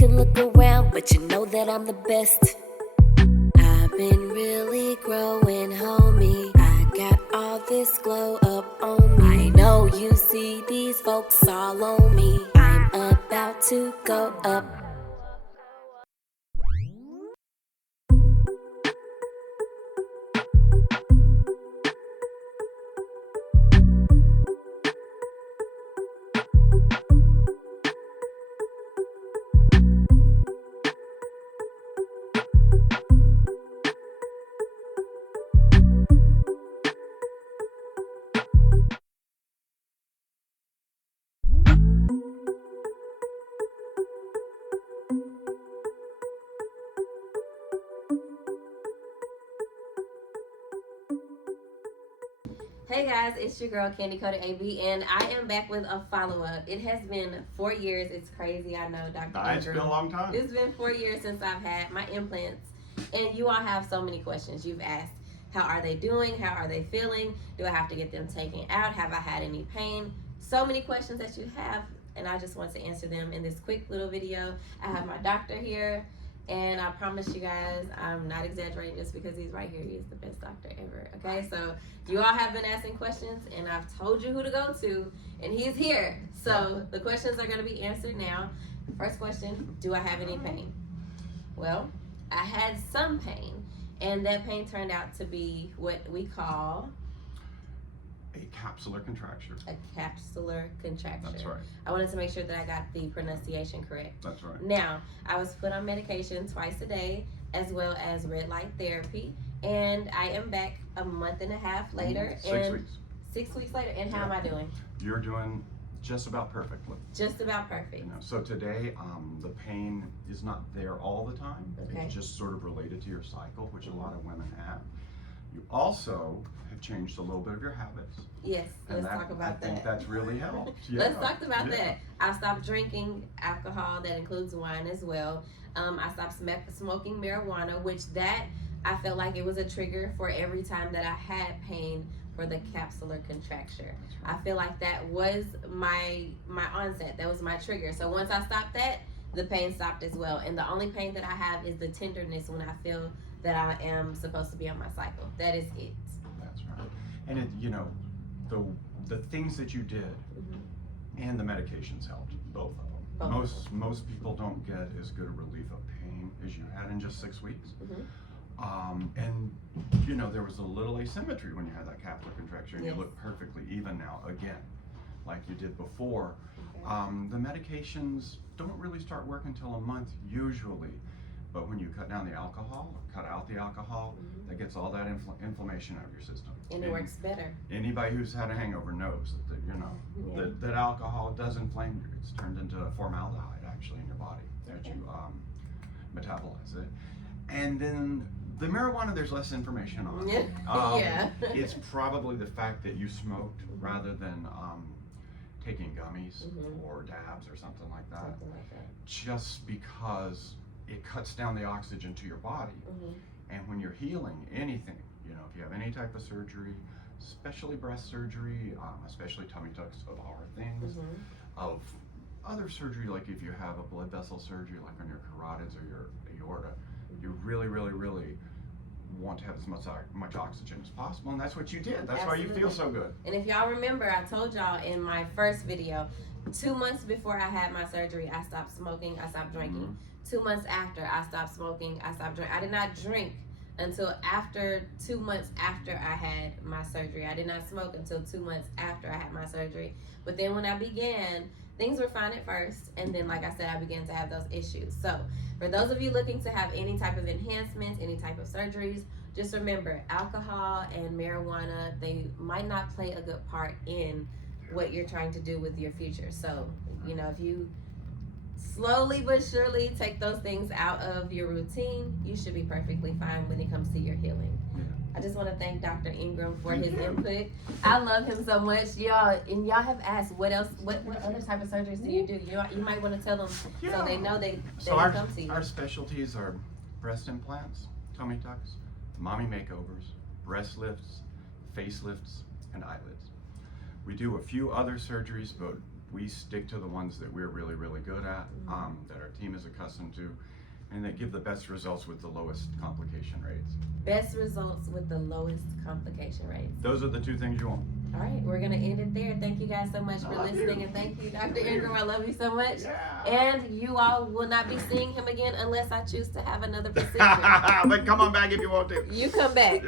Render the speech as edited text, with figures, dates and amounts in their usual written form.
can look around, but you know that I'm the best. I've been really growing, homie. I got all this glow up on me. I know you see these folks all on me. I'm about to go up. Hey guys, it's your girl Candy Coated AB, and I am back with a follow-up. It has been 4 years. It's crazy, I know, Dr. It's been a long time. It's been 4 years since I've had my implants, and you all have so many questions. You've asked, how are they doing? How are they feeling? Do I have to get them taken out? Have I had any pain? So many questions that you have, and I just want to answer them in this quick little video. I have my doctor here. And I promise you guys, I'm not exaggerating just because he's right here. He is the best doctor ever, okay? So you all have been asking questions, and I've told you who to go to, and he's here. So the questions are going to be answered now. First question, do I have any pain? Well, I had some pain, and that pain turned out to be what we call a capsular contracture. A capsular contracture. That's right. I wanted to make sure that I got the pronunciation correct. That's right. Now, I was put on medication twice a day, as well as red light therapy, and I am back a month and a half later. 6 weeks. 6 weeks later, and how am I doing? You're doing just about perfectly. Just about perfect. So today, the pain is not there all the time. Okay. It's just sort of related to your cycle, which a lot of women have. You also have changed a little bit of your habits. Yes, let's talk about I think that's really helped. Let's talk about that. I stopped drinking alcohol, that includes wine as well. I stopped smoking marijuana, which that I felt like it was a trigger for every time that I had pain for the capsular contracture. Right. I feel like that was my onset. That was my trigger. So once I stopped that, the pain stopped as well. And the only pain that I have is the tenderness when I feel that I am supposed to be on my cycle. That is it. That's right. And it, the things that you did and the medications helped, both of them. Most people don't get as good a relief of pain as you had in just 6 weeks. And there was a little asymmetry when you had that capsular contracture, and yes. You look perfectly even now again, like you did before. The medications don't really start working until a month usually, but when you cut down the alcohol, or cut out the alcohol, that gets all that inflammation out of your system. And it works better. Anybody who's had a hangover knows that that alcohol does inflame you. It's turned into formaldehyde actually in your body as you metabolize it. And then the marijuana, there's less information on. Yeah. It's probably the fact that you smoked rather than taking gummies or dabs or something like that. Just because it cuts down the oxygen to your body. And when you're healing anything, if you have any type of surgery, especially breast surgery, especially tummy tucks of our things, of other surgery, like if you have a blood vessel surgery, like on your carotids or your aorta, you really, really, really want to have as much oxygen as possible, and that's what you did. That's Absolutely. Why you feel so good. And if y'all remember, I told y'all in my first video, 2 months before I had my surgery, I stopped smoking, I stopped drinking. 2 months after I stopped smoking, I stopped drinking. I did not drink until after 2 months after I had my surgery. I did not smoke until 2 months after I had my surgery. But then when I began, things were fine at first, and then like I said, I began to have those issues. So for those of you looking to have any type of enhancements, any type of surgeries, just remember, alcohol and marijuana, they might not play a good part in what you're trying to do with your future. So, if you slowly but surely take those things out of your routine, you should be perfectly fine when it comes to your healing. I just want to thank Dr. Ingram for his input. I love him so much, y'all. And y'all have asked, what else? What other type of surgeries do you do? You might want to tell them so they know they come to you. Our specialties are breast implants, tummy tucks, mommy makeovers, breast lifts, facelifts, and eyelids. We do a few other surgeries, but We stick to the ones that we're really, really good at, that our team is accustomed to, and that give the best results with the lowest complication rates. Best results with the lowest complication rates. Those are the two things you want. All right, we're going to end it there. Thank you guys so much for listening. And thank you, Dr. Ingram. I love you so much. Yeah. And you all will not be seeing him again unless I choose to have another procedure. But come on back if you want to. You come back.